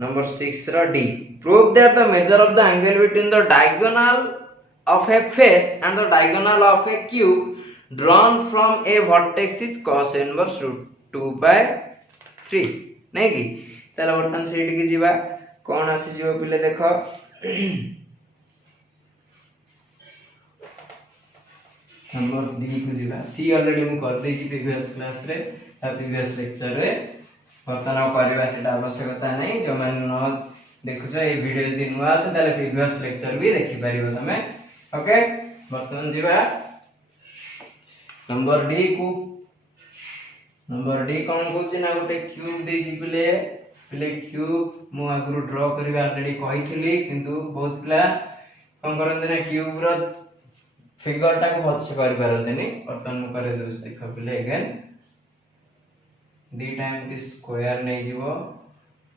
Number 6 रा D. Prove that the measure of the angle between the diagonal of a face and the diagonal of a cube drawn from a vertex is cos inverse root 2 by 3. नहीं कि ताला बर्तन से it की जीवा कौन आसी जीवा पिले देखो नंबर डी को जीवा सी ऑलरेडी मु कर देची प्रीवियस क्लास रे प्रीवियस लेक्चर रे बर्तन करबा सेटा आवश्यकता नहीं जो माने न देखुछ ए वीडियो यदि नुआ আছে তাহলে प्रीवियस लेक्चर भी देखि परिबो तमे ओके बर्तन जीवा नंबर डी को नंबर डी कोन कहूची ना गोटे क्यूब देची पिले पिले क्यूब मु आगु ड्रा करबा ऑलरेडी कहिथिली किंतु बहुत पिला कोन करन ना क्यूब रो फिगर टा को भलसे कर पारंतनी बर्तन मु करे दोस्त देखो पिले again d time the square नै जीवो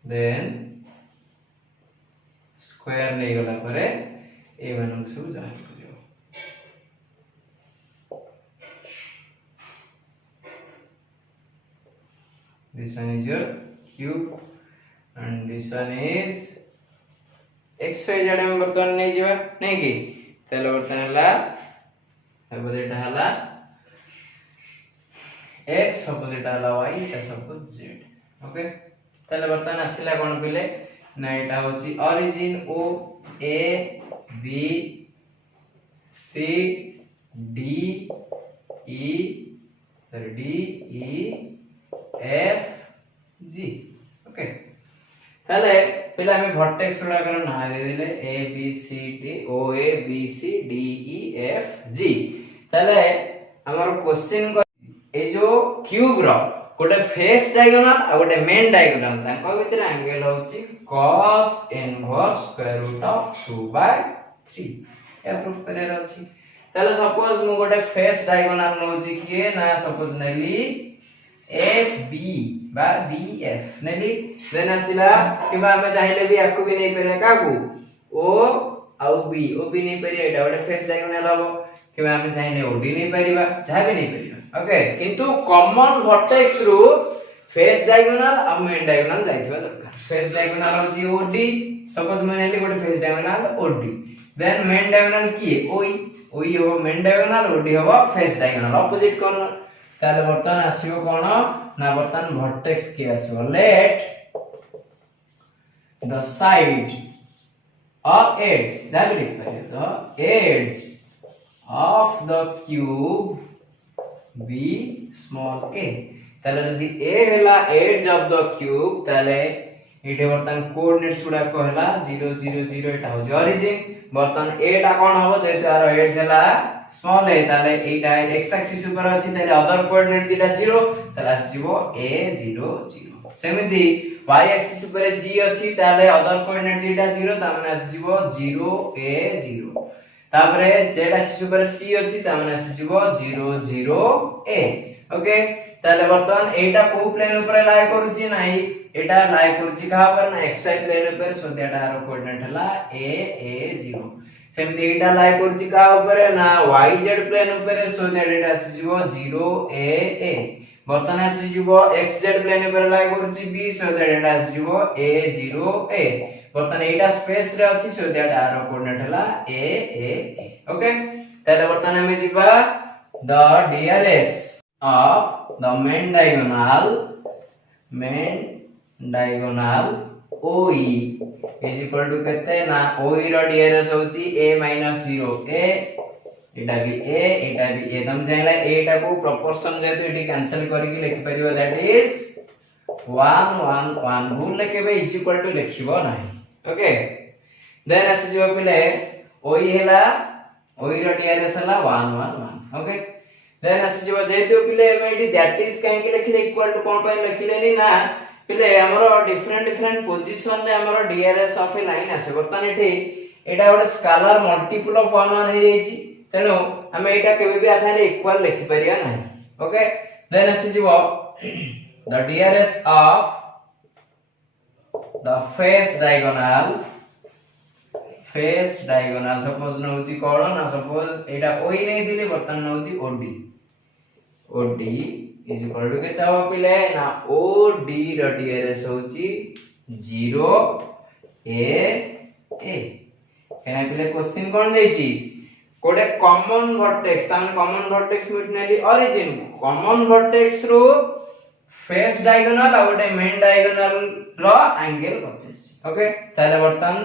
देन स्क्वायर नै गला परे ए मानक सब जाहि करियो this one is your cube and this one is xyz में बर्तन नै जीवा नै कि तले बर्तन हला अब एटा हला x सपोज एटा हला y एटा सपोज z ओके तले बर्तन आसिला कोन पिले ना एटा होची origin o a b c d e d e f g okay तले पहले हमें वर्टेक्स गुडा कर ना दे देले a b c d o a b c d e f g तले हमर क्वेश्चन ए जो क्यूब रो गोटे फेस डायगोनल आ गोटे मेन डायगोनल ताको भीतर एंगल होची cos inverse square root of 2 by 3 ए प्रूफ करे अछि तले सपोज मु गोटे फेस डायगोनल नोची किए ना सपोज नेली FB बा BF नेली देन आसिला किबा हमें चाहिले भी आकु भी नहीं पेरे काकू O आउ B O B नहीं पेरे एटा गोटे फेस डायगोनल हबो किबा हमें चाहिले OD नहीं परिबा चाहे भी नहीं परिबा ओके किंतु कॉमन वर्टेक्स रु फेस डायगोनल आ मेन डायगोनल जाइथिबा दरकार फेस डायगोनल होची OD सपोज मैं नेली गोटे face diagonal OD then main diagonal की OE OE हो मेन डायगोनल OD हो फेस डायगोनल ऑपोजिट कॉर्नर ताले बर्तन आसीबो कोन ना बर्तन वर्टेक्स के आसीबो लेट द साइड और एड्ज दैट लिख पारे the edge of the cube be small a ताले यदि a हला एड्ज ऑफ द क्यूब ताले इटे बर्तन कोऑर्डिनेट्स गुडा को हला 0 0 0 एटा हो ओरिजिन बर्तन a टा कोन हो जेते आरो एड्ज हला स्मॉल है ताले एटा x एक्सिस ऊपर अछि ताले अदर कोऑर्डिनेट दिला 0 ताले आसीबो a 0 0 सेमिति y एक्सिस ऊपर g अछि ताले अदर कोऑर्डिनेट दिला 0 तामने आसीबो 0 a 0 तापरे z एक्सिस ऊपर c अछि तामने आसीबो 0 0 a ओके ताले बर्तन एटा को प्लेन ऊपर लाई करूची नाही एटा लाई करूची कहा पर ना xy प्लेन ऊपर सो दैट आरो कोऑर्डिनेट हला a 0 सेमति एटा लाई करछि का ऊपर ना yz प्लेन ऊपर so that Etah आसीबो 0 a a बर्तन आसीबो xz प्लेन ऊपर लाई करछि b so that Etah आसीबो a 0 a बर्तन एटा स्पेस रे अछि सो दैट आरो कोऑर्डिनेट हला a a a ओके ताले बर्तन हम जिबा the drs of the main diagonal OE is equal to केते ना OE रो drs होची a - 0 a एटा भी a एकदम जाइला a टा को प्रोपोर्शन जेतु एटी कैंसिल करिकि लिखि परिबो दैट इज 1 1 1 भूल लेके बे इज इक्वल टू लिखिबो नाही ओके देन आसी जो पिले OE हैला OE रो drs हैला 1 1 1 ओके देन आसी जो जेतु पिले एटी दैट इज काहे कि लिखिले इक्वल टू कोन पाई लिखिलेनी ना पिले हमरो डिफरेंट पोजीशन रे हमरो drs ऑफ ए लाइन आसे बर्तन एठी एटा गोटे स्केलर मल्टीपल ऑफ 1 1 हे जाईची तेनो हम एटा केबे भी आसानी इक्वल लिखि परिया नाही ओके देन आसी जीवो the drs of the face diagonal suppose न होची कोन ना सपोज एटा ओई नै दिले बर्तन न होची od is equal to केता हो पिले ना od रो drs होची 0 a a केना पिले क्वेश्चन कोन देछि कोडे कॉमन वर्टेक्स तान कॉमन वर्टेक्स मिटनेली ओरिजिन कॉमन वर्टेक्स रो फेस डायगोनल आ गोटे मेन डायगोनल रो एंगल पचछि ओके ताले बर्तन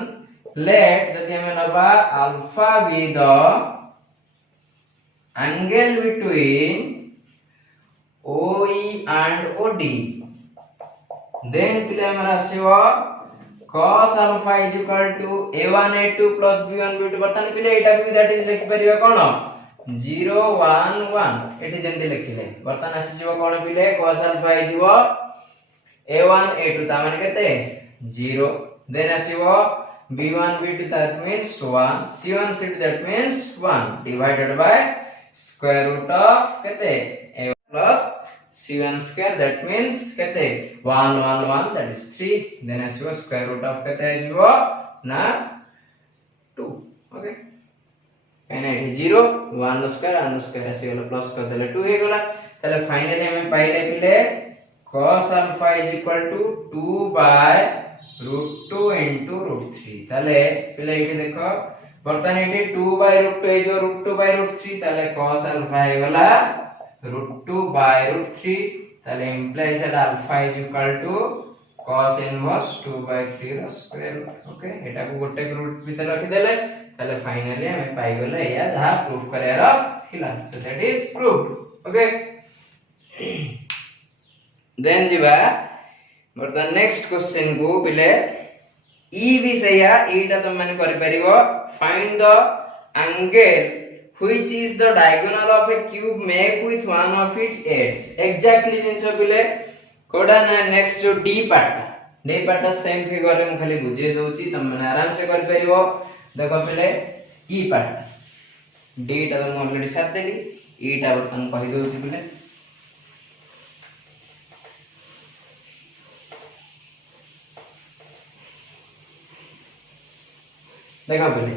लेट जदि हमें नबा alpha be the angle between OE and OD then पिले हमरा आसीबो cos alpha is equal to a1 a2 plus b1 b2 बर्तन पिले एटा भी दैट इज लिख परिबा कोन 0 1 1 एठी जंदी लिखिले बर्तन आसी जीवो कोन पिले cos alpha is जीवो a1 a2 ता माने केते 0 then आसीबो b1 b2 that means 1 c1 c2 that means 1 divided by square root of केते a plus c1 square that means केते 1 1 1 that is 3 then आसीबो square root of केते आसीबो ना 2 okay एने 0 1 square आसीगला plus कर देले 2 हे गला ताले फाइनली हमें पाइले पिले cos alpha is equal to 2 by root 2 into root 3 ताले पिले एठी देखो बर्तन एठी 2 by root 2 जो root 2 by root 3 ताले cos alpha हे गला root 2 by root 3 ताले implies that alpha is equal to cos inverse 2 by 3 रो स्क्वायर रूट ओके एटा को गोटे रूट भीतर रखि देले ताले फाइनली हमें पाई गेले या जहा प्रूफ करयार थिला so that is proved okay then जीवा बर्तन नेक्स्ट क्वेश्चन को पिले ई विषया एटा तुम माने करि परिबो find the angle which is the diagonal of a cube make with one of its edges exactly जिंसो पिले कोडा ना नेक्स्ट जो डी पार्ट सेम फिगर में खाली बुझे दोची तुम माने आराम से कर परिबो देखो पिले ई पार्ट डी टा तो ऑलरेडी साथ देली ई टा बर्तन कहि दोची पिले देखो पिले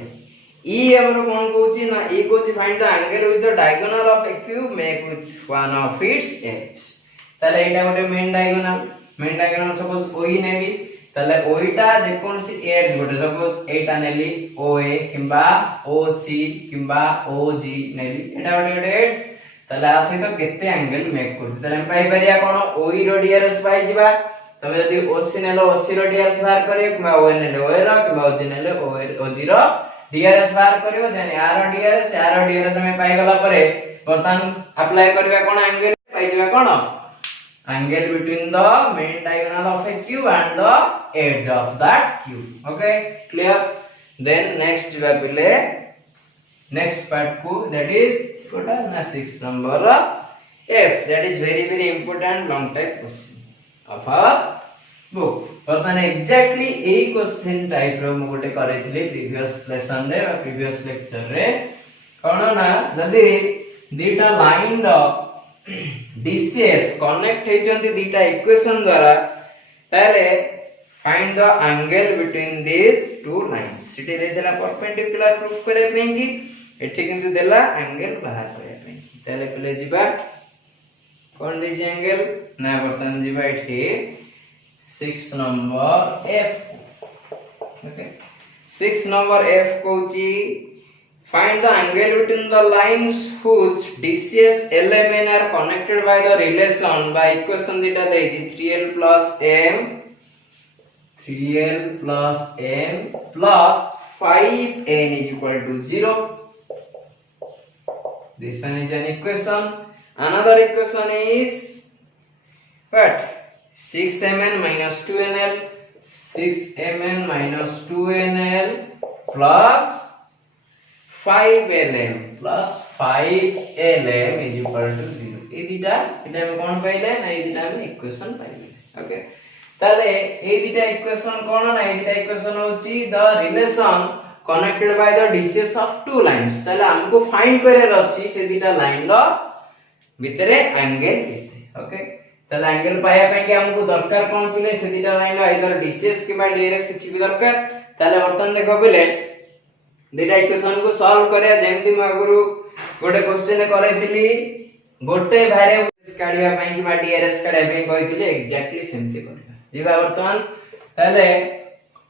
E हमरो कोन कहूची ना E कहूची find the angle with the diagonal of a cube make with one of its edge ताले एटा गोटे मेन डायगोनल सपोज OE नेली ताले OE टा जे कोनसी एज गोटे सपोज एटा नेली OA किंबा OC किंबा OG नेली एटा गोटे एज ताले आसे तो केते एंगल मेक करछि ताले हम पाई परिया कोन OE रो डीआरएस पाई जिबा तमे जदी OC नेलो OC रो डीआरएस बाहर करियो किंबा OA नेलो OA रो किंबा OG नेलो OG रो डीआरएस बाहर करियो देन यार डीआरएस में पाई गला परे बर्तन अप्लाई करबा कोन एंगल पाई जेबा कोन angle between the main diagonal of a cube and the edge of that cube okay clear then next जेबा पिले नेक्स्ट पार्ट को दैट इज कोटा ना 6 number F that is very important long type question of our book बर्तन exactly ए question type रो म गोटे करैथिले previous lesson रे और प्रीवियस लेक्चर रे कोन ना जदी दीटा लाइन रो डीसीएस कनेक्ट हे जंती दीटा इक्वेशन द्वारा ताले find the angle between this two lines city देला परपेंडिकुलर प्रूफ करे पेंगी एठी किंतु देला एंगल बाहर करे पेंगी ताले पले जिबा कोन दिस एंगल ना बर्तन जिबा एठी 6 number F okay 6 number F Kochi find the angle between the lines whose DCS LMN are connected by the relation by equation theta देछि 3l plus m plus 5n is equal to 0 this one is an equation another equation is what 6mn minus 2nl 6mn minus 2nl plus 5lm plus 5lm is equal to 0 ए दिटा इटा हम कोन पाइले ना ए दिटा हम equation पाइले okay ताले ए दिटा equation कोन ना ए दिटा equation होची the relation connected by the distance of two lines ताले हमको फाइंड करे रछि से दिटा लाइन लो भितरे एंगल केते ओके ताले एंगल पाया पे कि हमको दरकार कोन पिले से दिटा लाइन लो आइदर डीसीएस किबा डीआरएस किछि भी दरकार ताले बर्तन देखो पिले दिटा इक्वेशन को सॉल्व करया जेमति म आगुरु गोटे क्वेश्चन करैतिली गोटे वेरिएबल काढिया पई किबा डीआरएस काढिया पई कहितिले एग्जैक्टली सेमति करबा जेबा वर्तमान ताले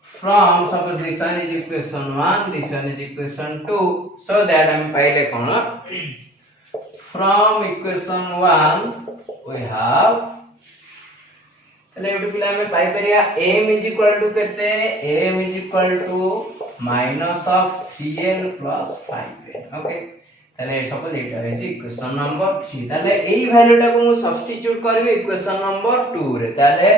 from suppose this one is equation 1, this one is equation 2, so that I am पाइले कोन from equation 1 we have ताले एटू पिला में पाई परिया m is equal to केते m is equal to minus of 3l plus 5l okay ताले suppose एटा है equation number 3 ताले एई value टा को मु सब्स्टिट्यूट करबी इक्वेशन नंबर 2 रे ताले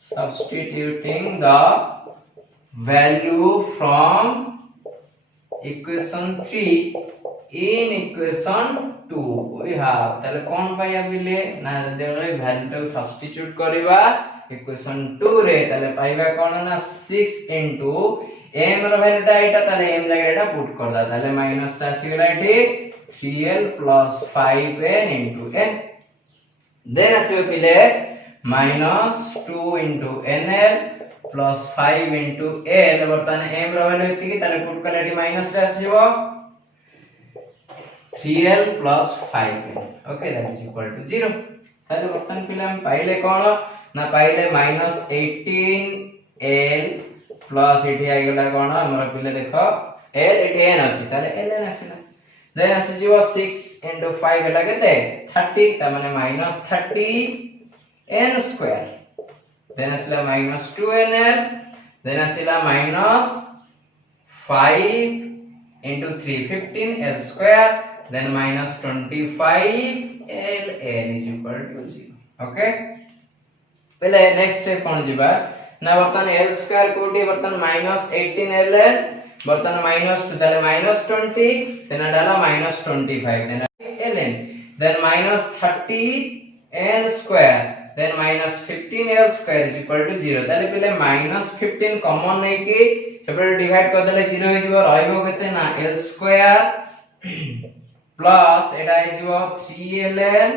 substituting the value from equation 3 in equation 2 we have ताले कोन पाया बिले ना देले वैल्यू को सब्स्टिट्यूट करबा इक्वेशन 2 रे ताले पाइबा कोन ना 6 into m रो वैल्यू टा एटा ताले m जगह एटा पुट कर दा ताले माइनस ता सिगला eighty 3l plus 5n into n then आसे पिले minus 2 into nl plus 5 into l बर्तन m रो वैल्यू एति की ताले पुट करले एटी माइनस रे आसीबो 3l plus 5n okay that is equal to 0 ताले बर्तन पिले हम पाइले कोन ना पाइले minus 18l plus एटी आइ गेला कोन हमर पिले देखो l एटी n अछि ताले ln आसीला देन आसी जीवो 6 into 5 हेला केते 30 ता माने minus 30 n square then asila minus 2nl then asila minus 5 into 3 15 l square then minus 25 ln is equal to 0 okay पहले नेक्स्ट स्टेप कोन जिबा ना बर्तन l square कोटी बर्तन minus 18 ln बर्तन minus 2 ताले minus 20 then डाला minus 25 then ln then minus 30 n square then minus 15l square is equal to 0 ताले पहले minus 15 कॉमन नै कि सेपरेट डिवाइड कर देले 0 हो जिवो रहइबो केते ना l square plus एटा हो जिवो 3ln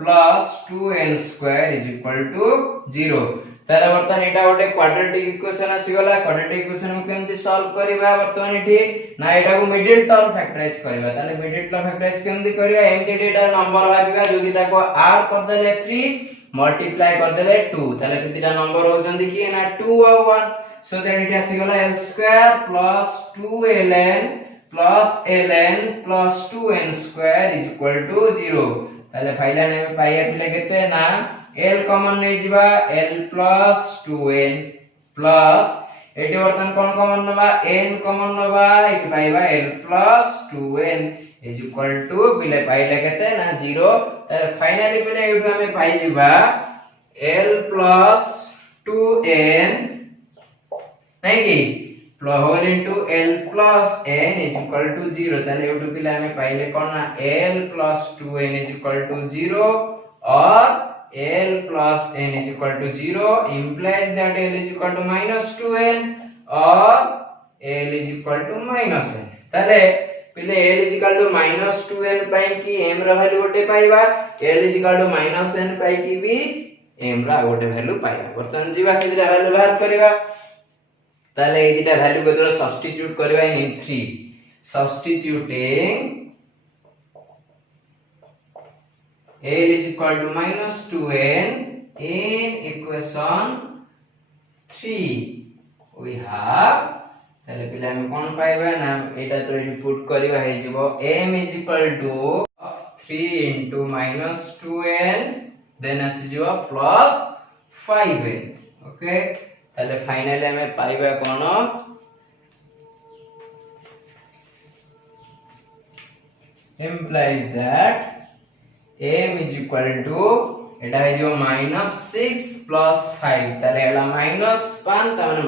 plus 2n square is equal to 0 ताले बर्तन एटा गोटे क्वाड्रेटिक इक्वेशन आसी गला क्वाड्रेटिक इक्वेशन को केमति सॉल्व करबा बर्तन एठी ना एटा को मिडिल टर्म फैक्टराइज करबा ताले मिडिल टर्म फैक्टराइज केमति करबा एमति डेटा नंबर भाबिबा जदि ताको r कर देले 3 मल्टीप्लाई कर देले 2 ताले सेतिटा नंबर हो जंदी कि ना 2 और 1 सो दैट इट आसी गला l square plus 2ln plus ln plus 2n square is equal to 0 ताले फाइनल में पाइया पिले केते ना l कॉमन नै जिबा l प्लस 2n प्लस एटी बर्तन कोन कॉमन नबा n कॉमन नबा एटी पाइबा l plus 2n is equal to पिले पाइले केते ना 0 ताले फाइनली पिले एठु हमें पाइ जिबा l प्लस 2n नै कि whole into l plus n is equal to 0 ताले एठु पिले हमें पाइले कोन ना l plus 2n is equal to 0 और l plus n is equal to 0 implies that l is equal to minus 2n or l is equal to minus n ताले पिले l is equal to minus 2n पाई कि m रा value गोटे पाइबा l is equal to minus n पाई कि भी m रा गोटे वैल्यू पाइबा बर्तन जीवा सिधा वैल्यू बाहर करबा ताले ए दिटा वैल्यू को जरा सब्स्टिट्यूट करबा इन 3 substituting l is equal to minus 2n in equation 3 we have ताले पिला हम कोन पाइबा ना एटा तो इनपुट करबा हे जिवो m is equal to 3 into minus 2n then आसी जिवो plus 5n ओके ताले फाइनली हमें पाइबा कोन implies that m is equal to एटा है जो -6 plus 5 ताले एला -1 ता माने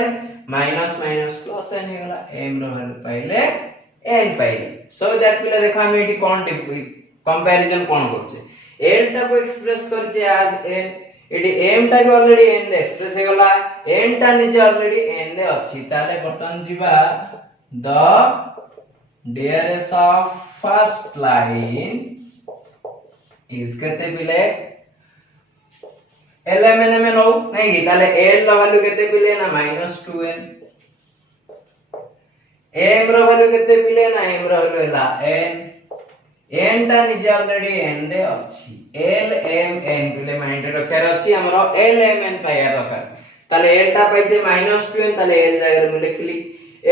-n minus minus plus n हेला m रो वैल्यू पाइले n पाइले सो दैट पिला देखा हम एटी कोन कंपैरिजन कोन करछे l टा को एक्सप्रेस करछे एज n एटी m टा को ऑलरेडी n रे एक्सप्रेस हे गला n टा नीचे ऑलरेडी n रे अछि ताले बर्तन जीवा the dearest of first line is केते पिले एलएमएन में नो नहीं की ताले l रा वैल्यू केते पिले ना -2n m रा वैल्यू केते पिले ना m रा वैल्यू हैला n n टा निजे ऑलरेडी n रे अछि l m n पिले माइंड रखियार अछि हमरो l m n पाया दरकार ताले l टा पाइचे -2n ताले l जगह में लिखली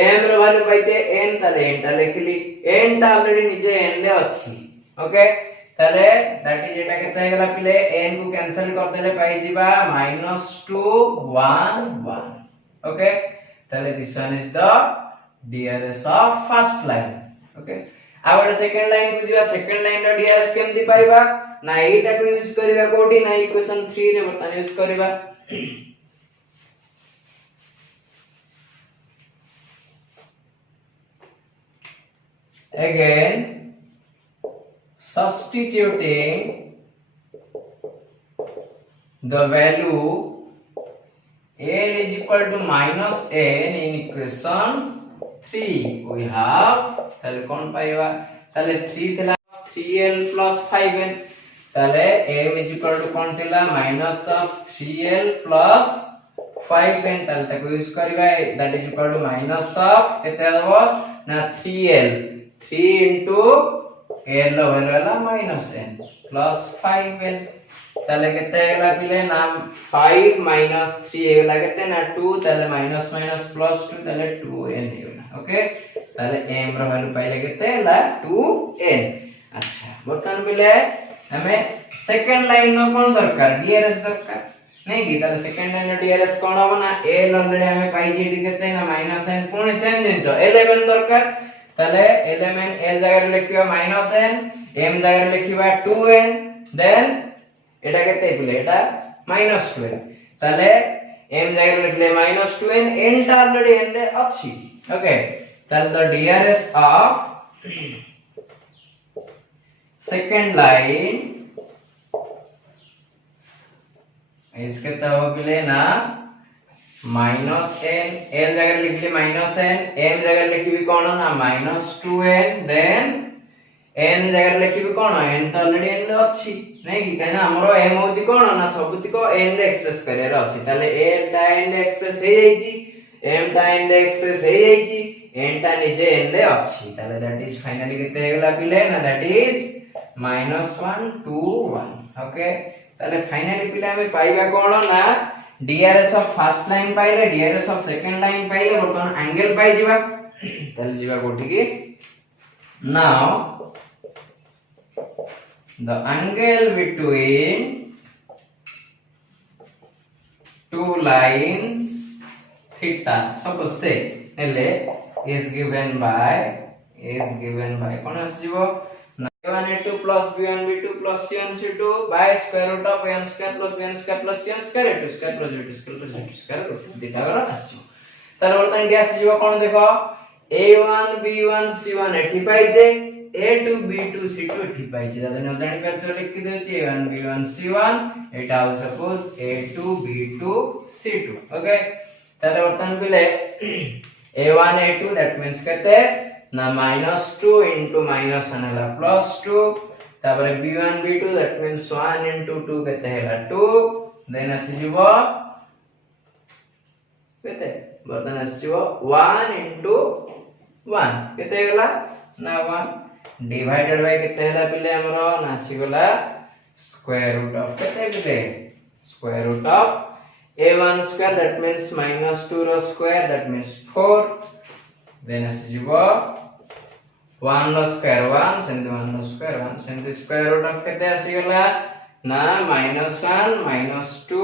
m रो वैल्यू पाइचे n ताले n टा लिखली n टा ऑलरेडी निजे n रे अछि ओके ताले दैट इज एटा केते हेगला पिले n को कैंसिल कर देले पाइ जिबा -2 1 1 ओके ताले this one is the DRS of first line okay out second line को जिवा सेकंड लाइन रो DRS केमदी पाइबा ना एटा को यूज करिवा कोठी ना इक्वेशन 3 रे बर्तन use करिवा again substituting the value n is equal to -n in equation 3 we have ताले कोन पाइबा ताले 3 थिला 3l plus 5n ताले m is equal to कोन थिला -3l plus 5n ताले ताको यूज करबा that is equal to minus of केते हबो ना 3l 3 into l low value हला -n plus 5l ताले केते हला पिले ना 5 minus 3 हला केते ना 2 ताले minus minus plus 2 ताले 2n हेला ओके ताले m रो वैल्यू पाइले केते हला 2n अच्छा बर्तन पिले हमें सेकंड लाइन नो कोन दरकार DRS दरकार नहीं की ताले सेकंड लाइन नो DRS कोन हो ना l ऑलरेडी हमें पाइ जे केते ना -n पुणी सेम जिंसो l11 दरकार ताले l11 l जगह लिखिबा -n m जगह लिखिबा 2n देन एटा केते पिले एटा -2n ताले m जगह लिखले -2n n टा ऑलरेडी n रे अछि ओके ताले the DRS of second line इसके तब पिले ना -n l जगह लिखली -n m जगह लिखबी कोन ना -2n देन n जगह लिखबी कोन n तो ऑलरेडी n अछि नहीं कि कहना हमरो m होची कोन ना सबुति को n रे एक्सप्रेस करे रा अछि ताले l टा n रे एक्सप्रेस हे जाईची m टा n रे एक्सप्रेस हे जाईची n टा निजे n रे अछि ताले दैट इज फाइनली केते हेगला पिले ना दैट इज -1 2 1 ओके ताले फाइनली पिले हमें पाइबा कोन ना DRS ऑफ फर्स्ट लाइन पाइले DRS ऑफ सेकंड लाइन पाइले बर्तन एंगल पाइ जिबा ताले जिबा कोठी की now the angle between two lines theta suppose say ele is given by कोन आसीबो a1a2 plus b1b2 plus c1c2 by square root of n square plus bn square plus cn square a2 square plus b2 square plus c2 square दिटा गरा आसीबो तार वर्तन D आसीबो कोन देखो a1 b1 c1 एठी पाइजे a2 b2 c2 एठी पाइजे दादा न जानि परछो लिखि देछि a1 b1 c1 एटा हो suppose a2 b2 c2 okay तार वर्तन बिले a1 a2 दैट मींस कहते ना -2 into -1 हला +2 तापर b1 b2 that means 1 into 2 कहते हला 2 देन आसीबो कहते वर्तन आसीबो 1 into 1 कहते हला ना 1 डिवाइडेड बाय कहते हला पिले हमरो ना आसीगला स्क्वायर रूट ऑफ कहते पिले square root of a1 square that means -2 रो स्क्वायर that means 4 देन आसीबो 1 रो स्क्वायर 1 सेंति 1 रो स्क्वायर 1 सेंति स्क्वायर रूट ऑफ केते आसी गला ना -1 -2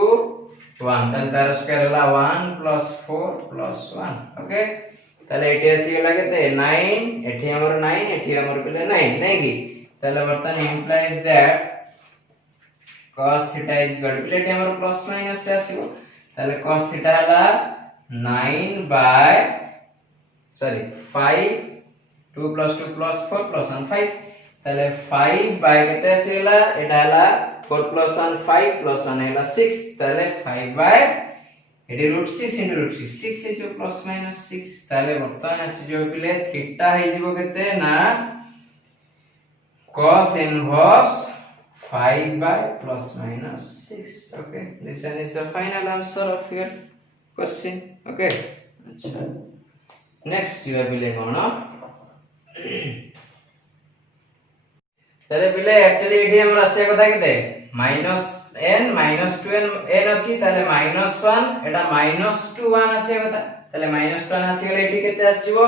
1 तल तार स्क्वायर होला 1 + 4 + 1 ओके तले एठी आसी गला केते 9 एठी हमर 9 एठी हमर पले 9 नहीं की तले वर्तन implies that cos theta is equal to एठी हमर प्लस माइनस आसीबो तले cos थीटा हला 9 बाय 5 2 + 2 + 4 + 1 5 ताले 5 बाय केते आसीला एटा हला 4 + 1 5 + 1 हला 6 ताले 5 बाय एडी √6 * √6 6 हे जो ±6 ताले वर्तमान आसी जो पिले थीटा हे जिवो केते ना cos inverse 5 by ±6 okay this one is the final answer of your question okay अच्छा नेक्स्ट यू पिले कोन তাহলে পিলে एक्चुअली এটি আমরা আসছে কথা কেতে -n -2n n আছে তাহলে -1 এটা -2 1 আসছে কথা তাহলে -1 আসি গলে এটি কেতে আসিব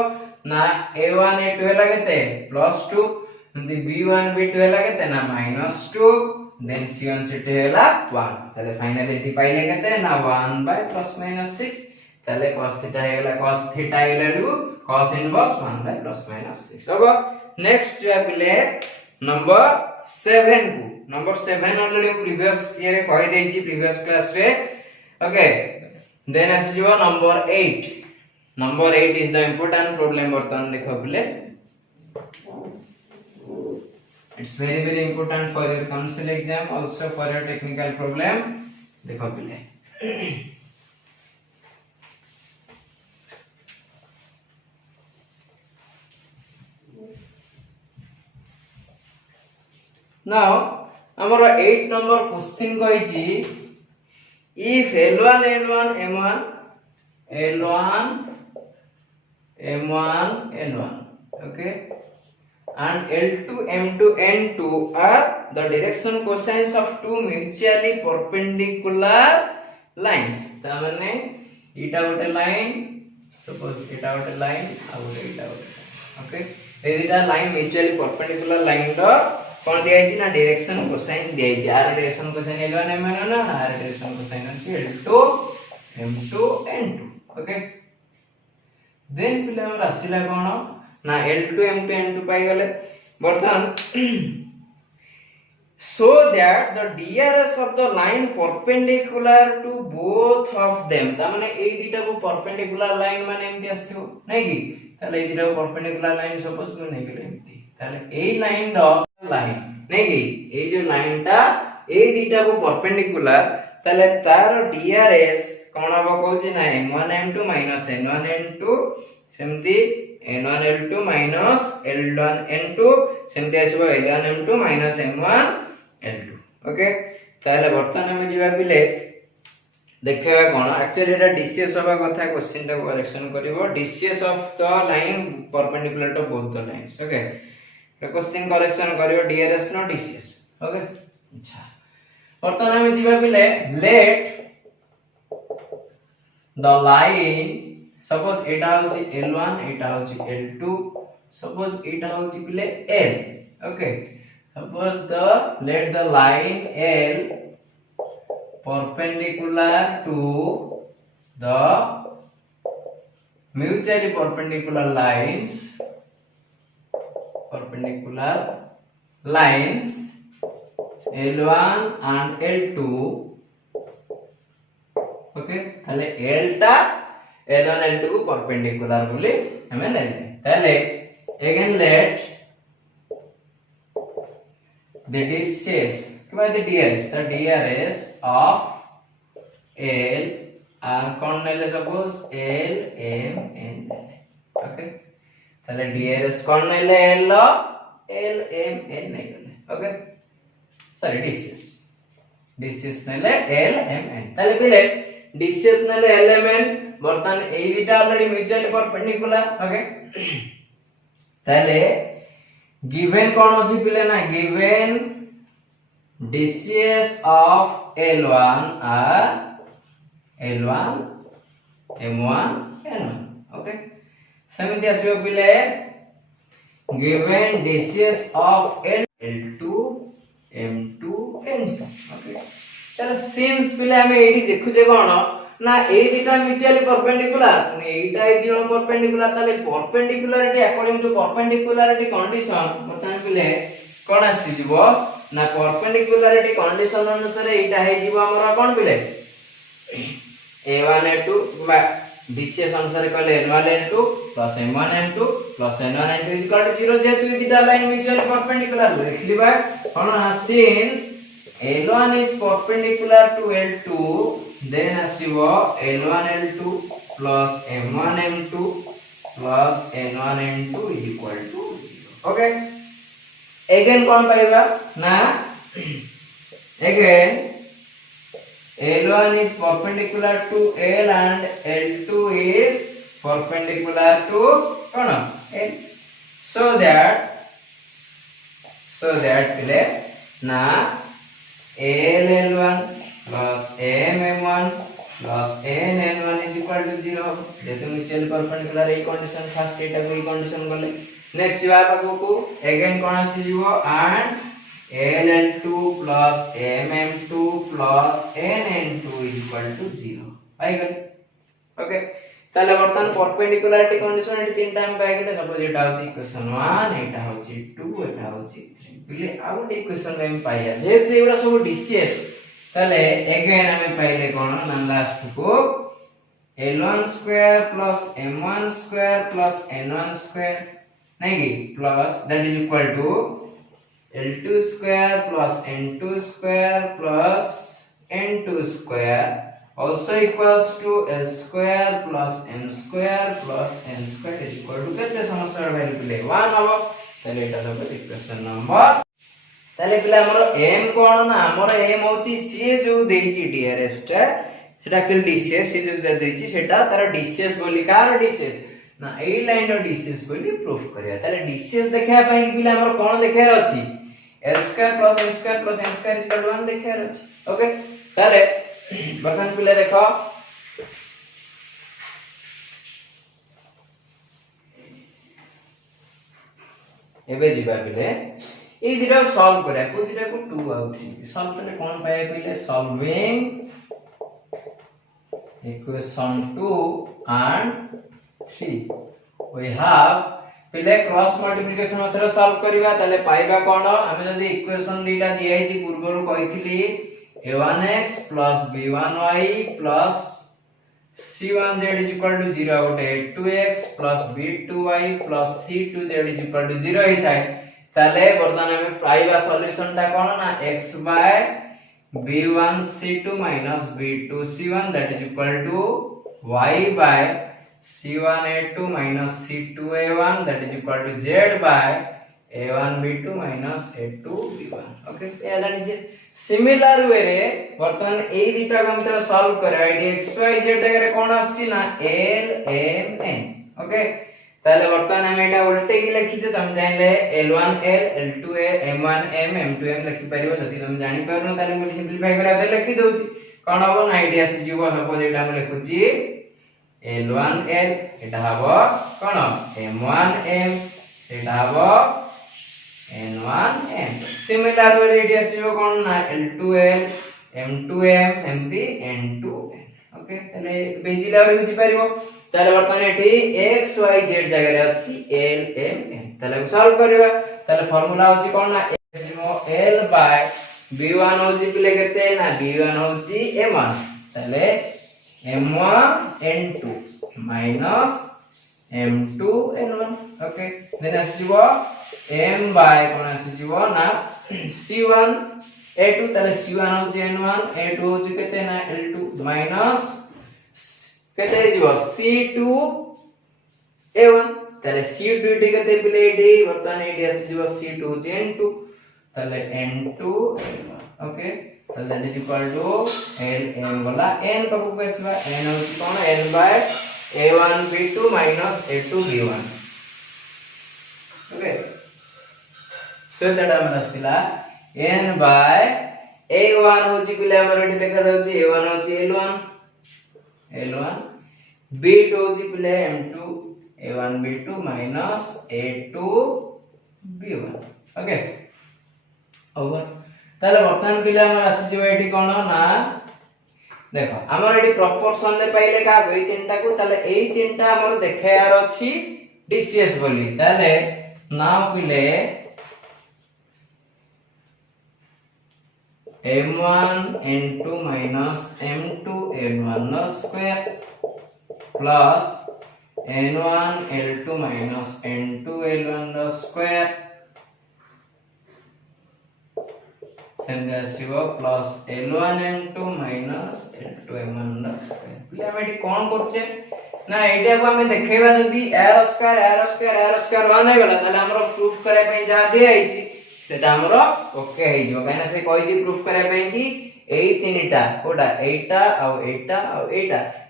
না a1 a2 হেলা কেতে +2 যদি b1 b2 হেলা কেতে না -2 দেন c1 c2 হেলা 1 তাহলে ফাইনালি এটি পাইলে কেতে না 1 বাই +-6 তাহলে cos থিটা হেলা cos theta equal cos inverse 1 by +-6 अब नेक्स्ट जो पिले नंबर 7 को नंबर 7 ऑलरेडी प्रीवियस ईयर रे कहि देछि प्रीवियस क्लास रे ओके देन आसी जीवो number 8 number 8 is the important problem बर्तन देखो पिले it's very important for your council exam also for your technical problem देखो पिले now our 8 number question कहिछि if L1 N1 M1 L1 M1 N1 okay and L2 M2 N2 are the direction cosines of two mutually perpendicular lines ता माने इटा गोटे line suppose इटा गोटे line आ गोटे इटा गोटे ओके ए दुटा line mutually perpendicular line the cone दिया छि ना डायरेक्शन कोसाइन दिया छि are direction cosine L1 M1 ना आर डायरेक्शन कोसाइन अछि L2 M2 N2 okay then पिले हम आसीला कोन ना L2 M2 N2 पाई गले बर्तन so that the DRS of the line perpendicular to both of them ता माने ए दुटा को परपेंडिकुलर लाइन माने एमती आस्थियो नै कि ताले ए दुटा को परपेंडिकुलर लाइन सपोज को नै गेले एमती ताले ए लाइन द लाइन नै कि ए जो लाइन ता ए दुटा को परपेंडिकुलर ताले तार DRS कोन हबो कहूची ना m1 m2 n1 n2 सेमती n1 l2 l1 n2 सेमती आसीबो l1 m2 m1 l2 okay ताले वर्तमान हम जिबा पिले देखिबा कोन एक्चुअली एटा डीसीएस होबा कथा क्वेश्चन टा करेक्शन करिवो DCs of the line perpendicular to both the lines okay तो क्वेश्चन करेक्शन करिवो डीआरएस नो डीसीएस ओके अच्छा वर्तमान हम जिबा पिले लेट द लाइन सपोज एटा होची L1 एटा होची L2 सपोज एटा होची पिले L okay suppose let the line L perpendicular to the mutually perpendicular lines L1 and L2 okay ताले L टा L1 L2 को परपेंडिकुलर बोली हमें लेले ताले again let the DCS the DRS of L are कौन लेले suppose L M N okay ताले DRS कौन लेले L L M N लेले ओके सॉरी DCS नेले L M N ताले पिले DCS नेले L M N बर्तन ए दुटा ऑलरेडी म्यूचुअली परपेंडिकुलर ओके ताले गिवन कौन अछि पिले ना given DCS of L1 are L1 M1 N1 okay समिति आसीबो पिले given DCS of L2 M2 N2 okay ताले सिंस पिले हमें एडी देखुजे कोन ना ए दुटा म्यूचुअली परपेंडिकुलर ने एटा ए दुटा परपेंडिकुलर ताले perpendicularity according to perpendicularity condition बतान पिले कोन आसी जिवो ना परपेंडिकुलरिटी कंडीशन अनुसार एटा हे जिवो हमरा कोन पिले a1 a2 बा डीसीएस अनुसार कहले n1 n2 m1 m2 n1 n2 0 जेतु ए दुटा लाइन म्यूचुअली परपेंडिकुलर लिखली बा कोन since L1 is perpendicular to L2 then asibo L1 L2 plus M1 M2 plus N1 N2 is equal to 0 okay again कौन पाएगा ना again L1 is perpendicular to L and L2 is perpendicular to कौन L so that so that पिले ना AL1 plus AMM1 plus ANN1 is equal to 0 जेतु mutual perpendicular ए condition first एटा को ए कंडीशन गले नेक्स्ट जीवा को अगेन कोन आसी जीवो and ANN2 plus AMM2 plus ANN2 is equal to 0 आई गले ओके ताले वर्तमान परपेंडिकुलरिटी कंडीशन एटी तीन टाइम पाइ गेले सपोज एटा होची इक्वेशन 1 एटा होची 2 एटा होची 3 बिले आउ गोटे इक्वेशन में पाइया जेतु एबरा सब डीसीएस ताले अगेन हमें पाइले कोन ना लास्ट को L1 square plus M1 square plus N1 square नहीं की plus that is equal to L2 square plus N2 square plus N2 square also equals to L square plus M square plus N square is equal to केते समस्या value पिले 1 हबो ताले एटा सब equation number ताले पिले हमरो M कोन ना हमरो M होची सी जो देइची DRS टा सेटा एक्चुअली DCS सी जो देइची सेटा तार DCS बोली कार DCS ना ए लाइन रो DCS बोली प्रूफ करिया ताले DCS देखा पई पिले हमरो कोन देखार अछि L square plus M square plus N square is equal to 1 देखार अछि ओके ताले बर्तन पिले देखो एबे जीवा पिले ए दिरा सॉल्व करा को दिरा को 2 आउ 3 सॉल्व करले कोन पाए पिले solving equation 2 and 3 we have पिले क्रॉस मल्टीप्लिकेशन मेथड सॉल्व करिवा ताले पाइबा कोन हम जदी इक्वेशन दीटा दियाई छी पूर्वरु कहितली a1x plus b1y plus c1z is equal to 0 गोटे a2x plus b2y plus c2z is equal to 0 ही थाए ताले वर्तमान हमें पाइबा सॉल्यूशन ता कोन ना x by b1c2 minus b2c1 that is equal to y by c1a2 minus c2a1 that is equal to z by a1b2 minus a2b1 okay ये जानि जे similar way रे वर्तमान ए दिटा को हम सॉल्व करे आईडी xyz जगह कोन आछि ना l m n ओके ताले वर्तमान हम एटा उल्टे की लिखि जे तुम जानिले l1 l l2 l m1 m m2 m लिखि परिबो जति तुम जानि परनो ताले मु सिंपलीफाई करा दे लिखि दउची कोन हबो ना आईडी आसी जीवो सपोज एटा हम लिखुची l1 l एटा हबो कोन m1 m एटा हबो n1 m सिमिलर रेडियस जो कोन ना l2l m2m सेमती n2m ओके तले बेजी लेवल बुझी परिबो तले वर्तमान एठी x y z जगह रे अछि l m n तले सॉल्व करबा तले फार्मूला होची कोन ना l by b1 होची पिले केते ना b1 होची m1 तले m1 n2 minus m2 n1 okay then आसीबो m by कोन आसीबो ना c1 a2 तले c1 होची n1 a2 होची केते ना l2 माइनस केते जीवो c2 a1 तले c2 टी केते पिले एठी वर्तमान एठी आसीबो c2 होची n2 तले n2 a1 ओके तले that is equal to l m वाला n को केसबा n होची कोन n by a1 b2 minus a2 b1 okay so that हमरा सिला n by a1 होची पिले हमर एठी देखा जाउची a1 होची l1 b2 होची पिले m2 a1 b2 minus a2 b1 okay over ताले वर्तमान पिले हमर आसी जो एठी कोन ना देखो हमर एठी प्रोपोर्शन ले पाइले का गई तीनटा को ताले एई तीनटा हमर देखायार अछि डीसीएस बोली ताले नाउ पिले m1 n2 minus m2 n1 square plus n1 l2 minus n2 l1 square सेंसिबो plus l1 m2 minus l2 m1 square पिले हम एठी कोन करछे ना एटा को हमें देखेबा जदी r स्क्वायर 1 हे गला ताले हमरो प्रूफ करे पई जा दे आइची सेटा हमरो ओके हे जो काना से कहै छी प्रूफ करे पई कि एई तीनटा कोडा एटा आ एटा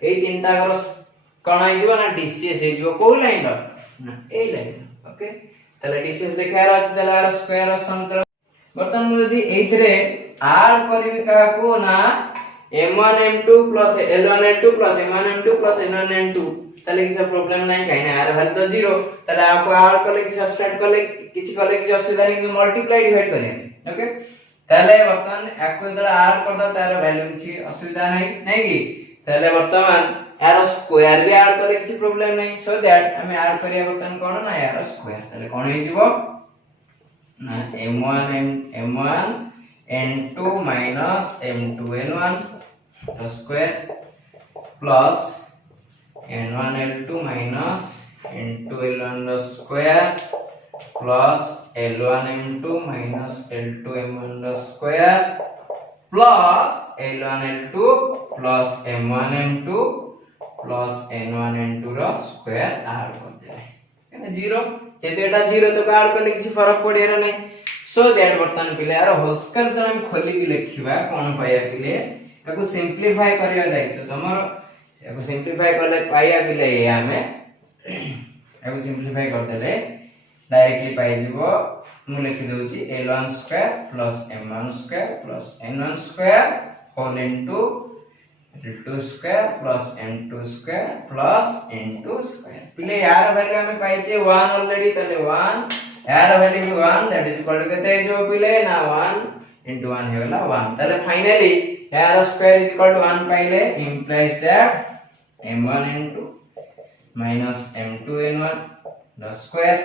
एई तीनटा कर कोन आइ जीवो ना डीसीएस हे जो को लाइन ना ए लाइन ओके তাহলে ডিসিএস দেখার আছে তাহলে আর স্কয়ার সমতল বর্তমান মু যদি এইথরে আড করিবি কাহাকু না m1 m2 l1 l2 m1 m2 n1 n2 তাহলে কিছু প্রবলেম নাই কাই না আর ভ্যালু তো 0 তাহলে আপको আড করলে কি সাবস্ট্রাক্ট করলে কিছু অসুবিধা নেই কিন্তু মাল্টিপ্লাই ডিভাইড করে ওকে তাহলে বর্তমান একু যেটা আড করদা তার ভ্যালু কিছু অসুবিধা নাই কি তাহলে বর্তমান এর স্কয়ার বি আড করলে কিছু প্রবলেম নাই সো দ্যাট আমি আড করিয়া বর্তমান কোন না এর স্কয়ার তাহলে কোন হই যাব না m1 n2 m2 n1 the square plus n1 l2 n2 l1 the square plus l1 m2 l2 m1 the square plus l1 l2 plus m1 m2 plus n1 n2 ର square add करदेले है 0 जेते एटा 0 तो add करले किसी फरक पड़ेरा नै so that बर्तन पिले यार होल स्क्वायर तो हम खोली की लिखिबा कोन पाया पिले याको सिंपलीफाई करिया दायित्व तमरो याको सिंपलीफाई करले पाया पिले ये हमें याको सिंपलीफाई कर देले डायरेक्टली पाई जिवो मु लिखि दउची l1 square plus m1 square plus n1 square whole into l2 square plus m2 square plus n2 square पिले यार वैल्यू हमें पाई छे 1 ऑलरेडी तले 1 यार value 1 that is equal to केते जो पिले ना 1 into 1 हेला 1 तले फाइनली यार स्क्वायर इज इक्वल टू 1 पाइले implies that m1 into minus m2 n1 the square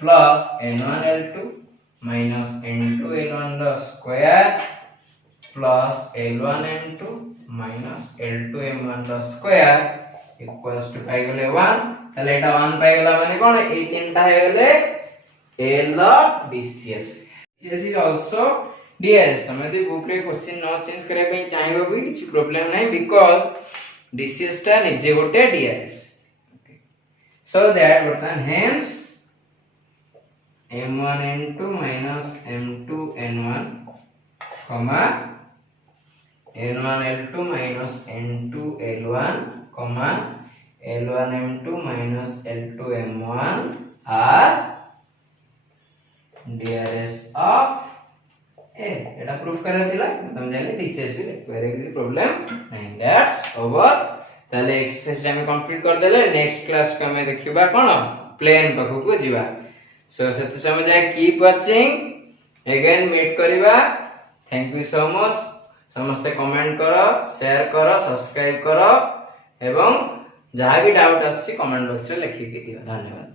plus n1 l2 minus n2 l1 the square plus l1 m2 minus l2 m1 the square equals to पाई गले 1 तले एटा 1 पाई गला माने कोन ए तीनटा हे गले l of dcs this is also drs तमे दे book रे question न change करे पे चाहिबो भी किछि प्रॉब्लम नै बिकॉज़ dcs टा निजे गोटे drs ओके सो दैट बर्तन hence m1 n2 minus m2 n1 comma n1 l2 minus n2 l1 comma l1 m2 minus l2 m1 are DRS of A Etah proof करना थिला तुम जाने DCS भी लिखबे किसी प्रॉब्लम नहीं दैट्स ओवर ताले exercise हम कंप्लीट कर देले नेक्स्ट क्लास को हम देखिबा कोन प्लेन पाखु को जीवा सो सेत समय जाय कीप वाचिंग अगेन मीट करबा थैंक यू सो मच समस्त कमेंट करो शेयर करो सब्सक्राइब करो एवं जहां भी डाउट आछि कमेंट बॉक्स रे लिखि के दियो धन्यवाद।